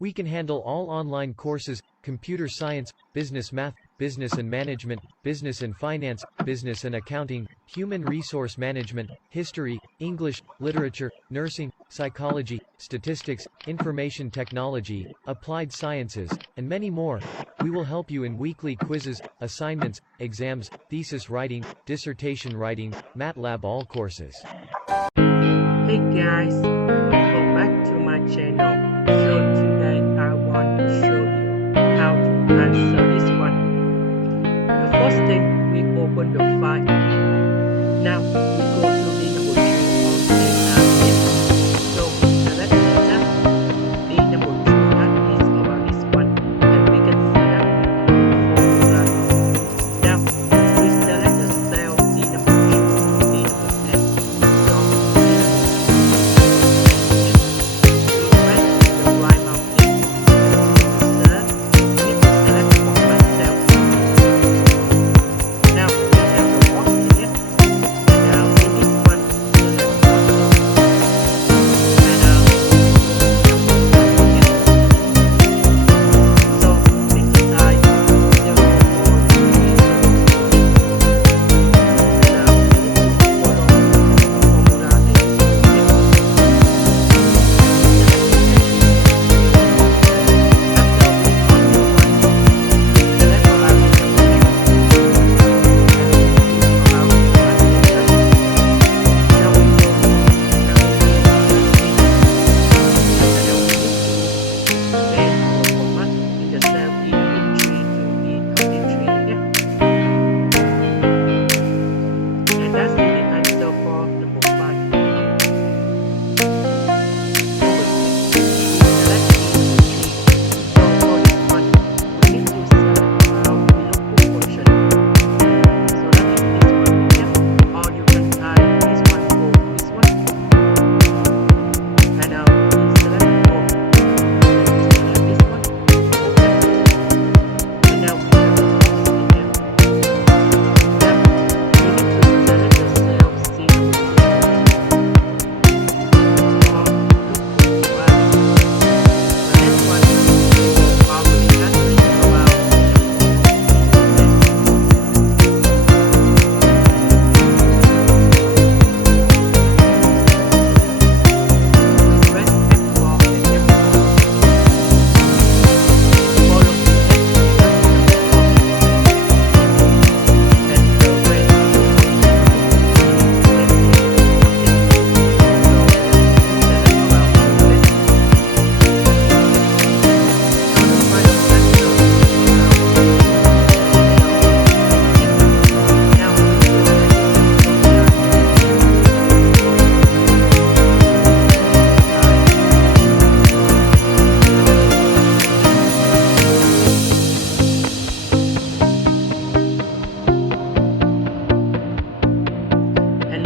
We can handle all online courses: computer science, business math, business and management, business and finance, business and accounting, human resource management, history, English, literature, nursing, psychology, statistics, information technology, applied sciences, and many more. We will help you in weekly quizzes, assignments, exams, thesis writing, dissertation writing, Matlab, all courses. Hey guys, welcome back to my channel. So today I want to show you how to answer this one. The first thing, we open the file. Now we go to the number 2 on data. So we select data. The number 2 that is about this one, and we can select the formula. Now we select the cell the number 2, the number 10. So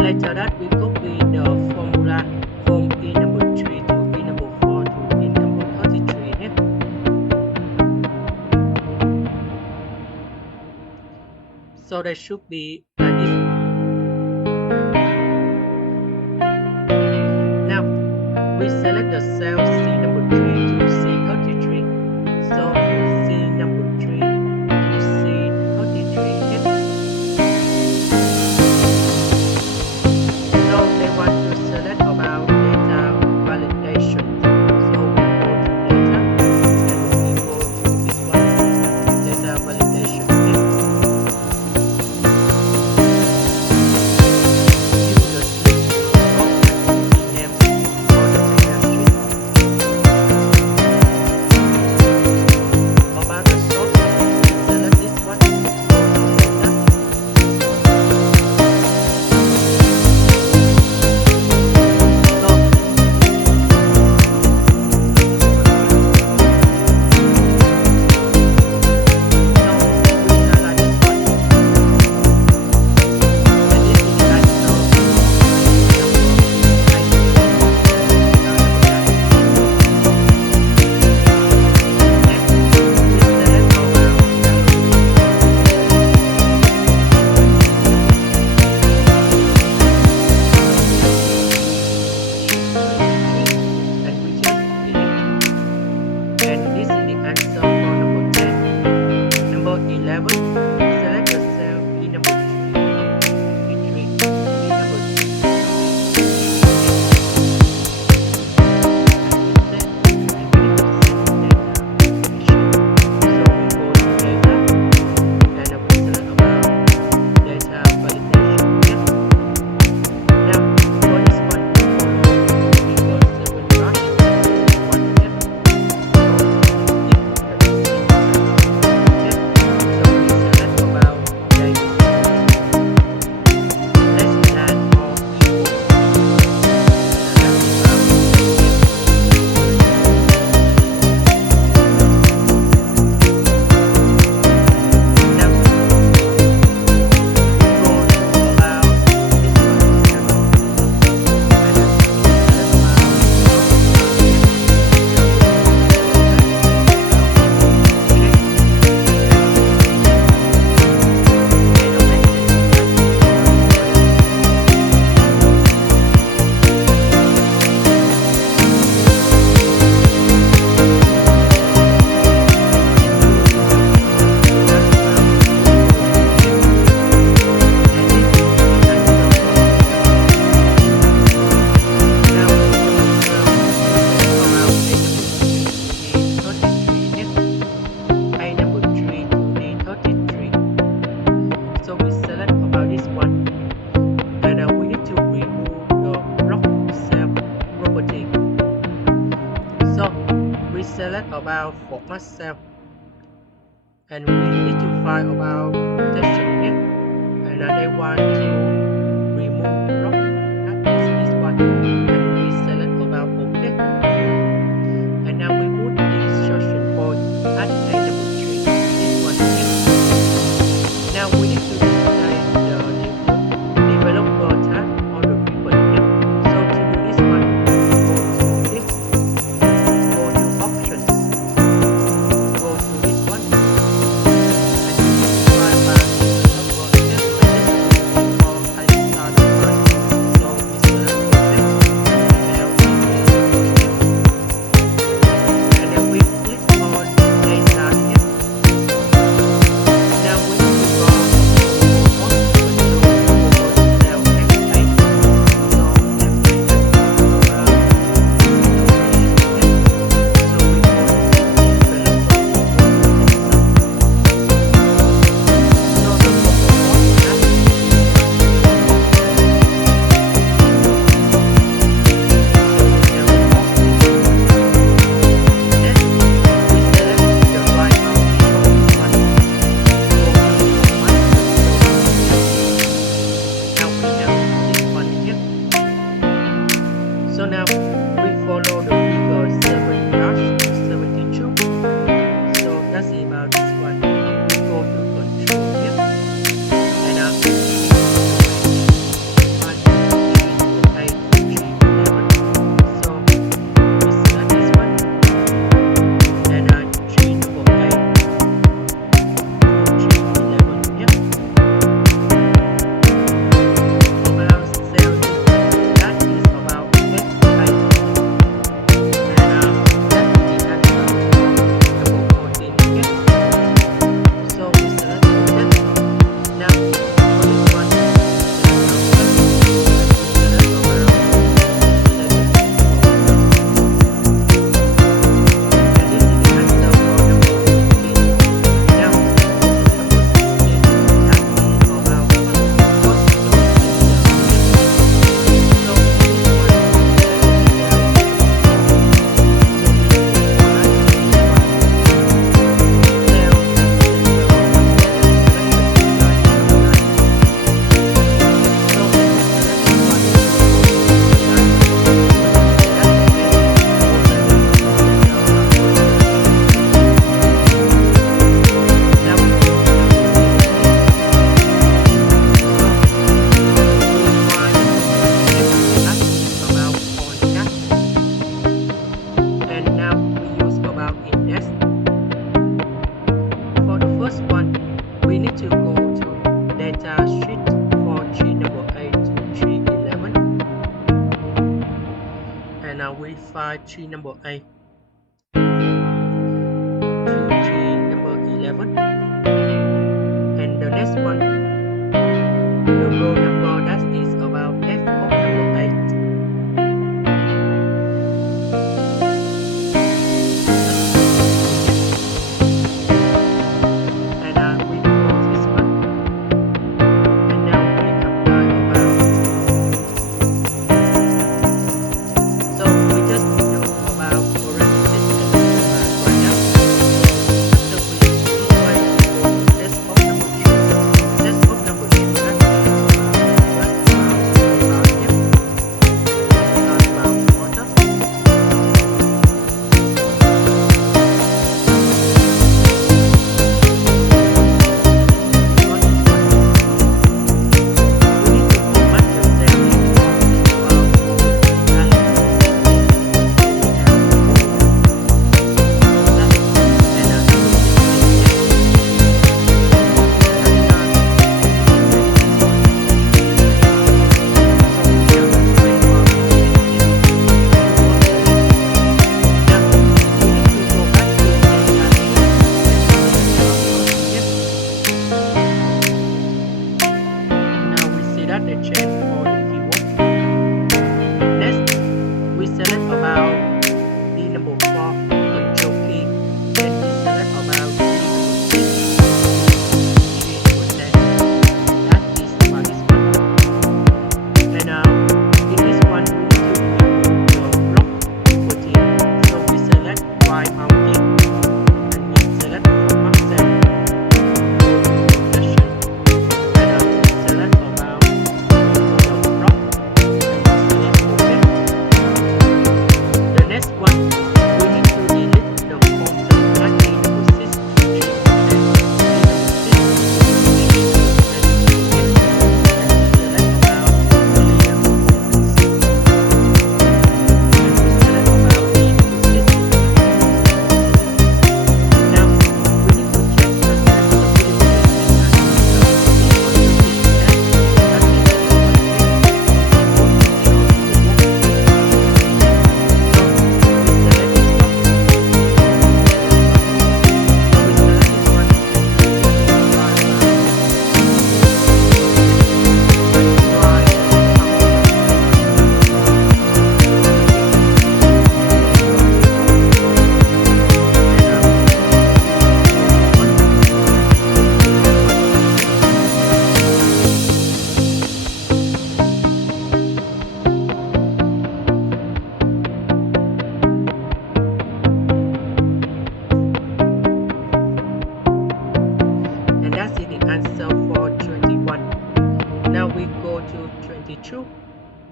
later that we copy the formula from E number 3 to E number 4 to E number 33 here. So there should be like this. Now we select the cell C number 3 to C33. So C number 3 to C33 here. They want to select about data validation. So we go to data and we go to this one, data validation. Use the names for the data sheet. And this is the answer for number 10. Number 11, select the cell B number 3, B3, B number 'Select about format cell, and we need to find about protection here, and they want to remove block, that is this one, and we select about OK, and now we put the instruction point at line number 3, this one here. Now we need to decide the developer tab on the ribbon here. So to do this one, find tree number 8.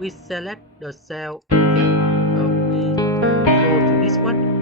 we select the cell. We go to this one